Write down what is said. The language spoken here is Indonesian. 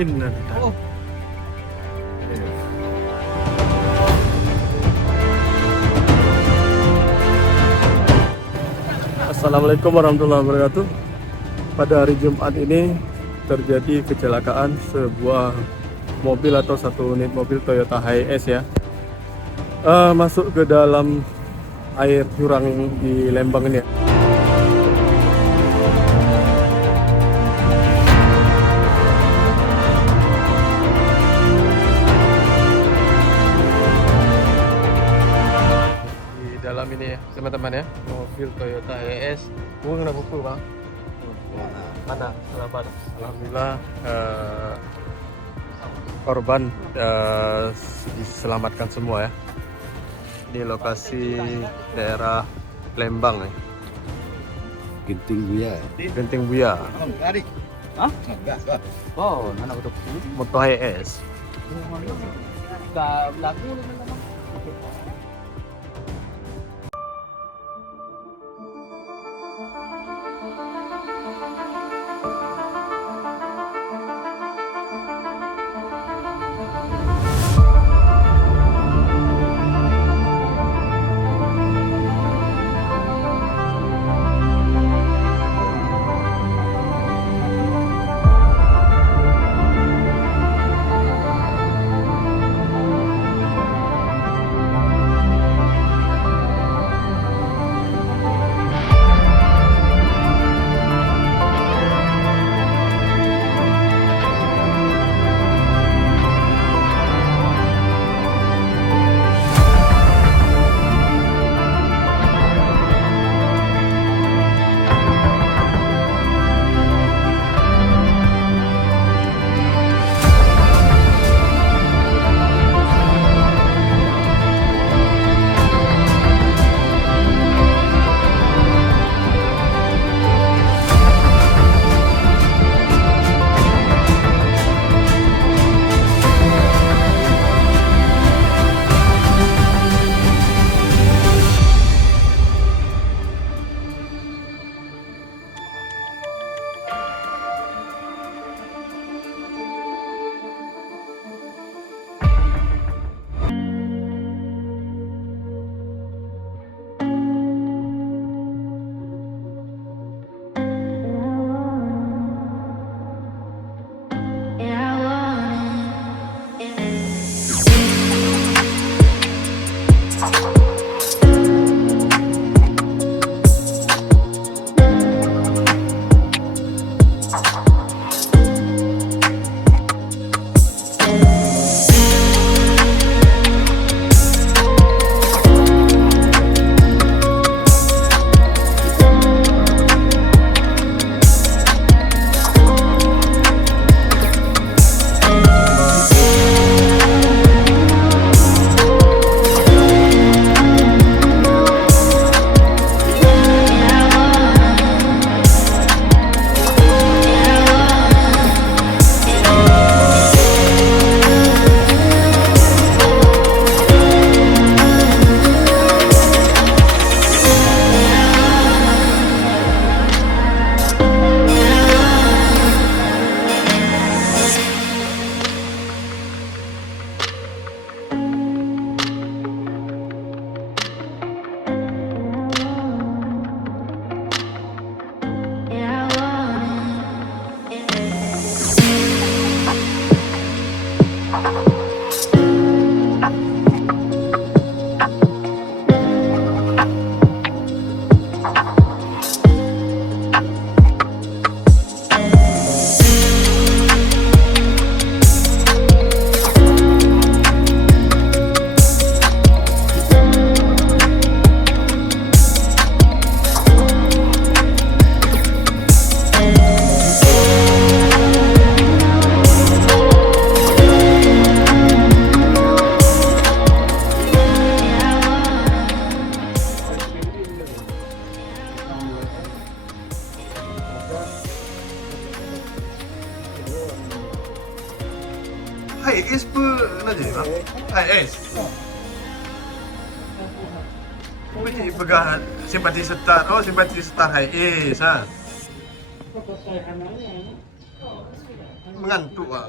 Innalillahi. Oh. Assalamualaikum warahmatullahi wabarakatuh. Pada hari Jumat ini terjadi kecelakaan sebuah mobil atau satu unit mobil Toyota Hiace ya, masuk ke dalam air jurang di Lembang ini ya. Di dalam ini ya teman-teman ya, mobil Toyota Hiace. Bunga kena pukul bang. Mana? Selamat. Alhamdulillah korban diselamatkan semua ya. Ini lokasi daerah Lembang ya. Genting Buya. Genting Buya. Hah? Oh, mana udah Moto Hiace. Enggak lagu teman-teman. Hiace pernah jadi bang? Hiace. Ini pegang simpati setar. Oh, simpati setar Hiace ha. Mengantuk ah.